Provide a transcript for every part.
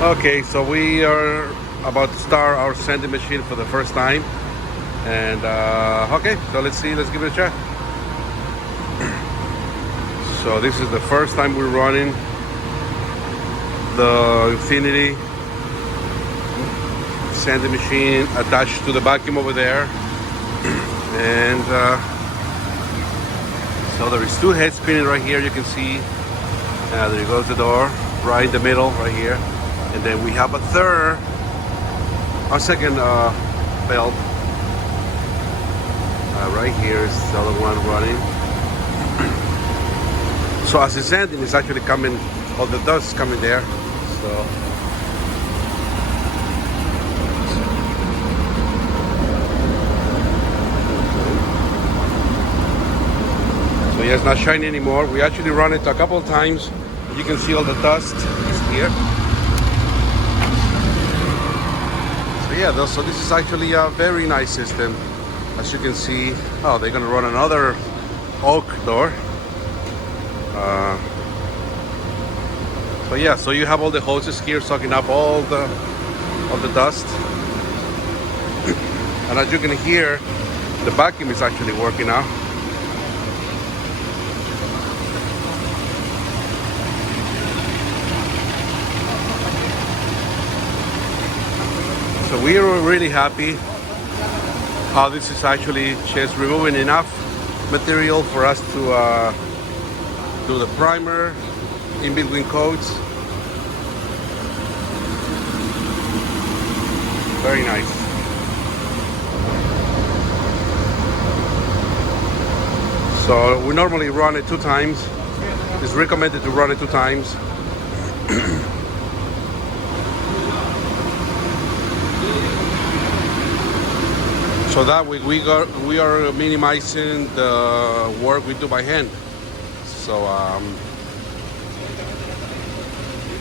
Okay, so we are about to start our sanding machine for the first time. And okay, so let's see, let's give it a try. So this is the first time we're running the Infinity sanding machine attached to the vacuum over there. And so there is two heads spinning right here, you can see. There goes the door, right in the middle, right here. And then we have a second belt. Right here is the other one running. So as it's sanding, it's actually coming, all the dust coming there. So yeah, it's not shiny anymore. We actually run it a couple of times. You can see all the dust is here. So yeah, so this is actually a very nice system. As you can see, oh, they're gonna run another oak door. So yeah, so you have all the hoses here sucking up all the dust. And as you can hear, the vacuum is actually working now. So we are really happy how this is actually just removing enough material for us to do the primer in between coats. Very nice. So we normally run it 2 times. It's recommended to run it 2 times. So that way we are minimizing the work we do by hand. So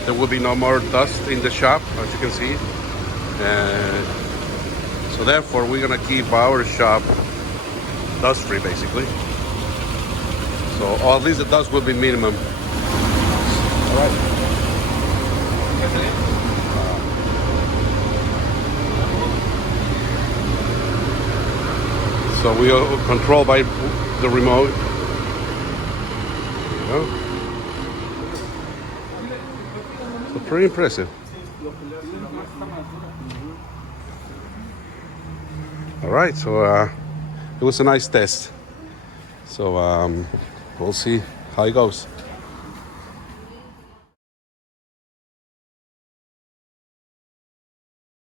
there will be no more dust in the shop, as you can see. So therefore we're gonna keep our shop dust free basically. So at least the dust will be minimum. All right. So we are controlled by the remote. There you go. So pretty impressive. All right, so it was a nice test. So we'll see how it goes.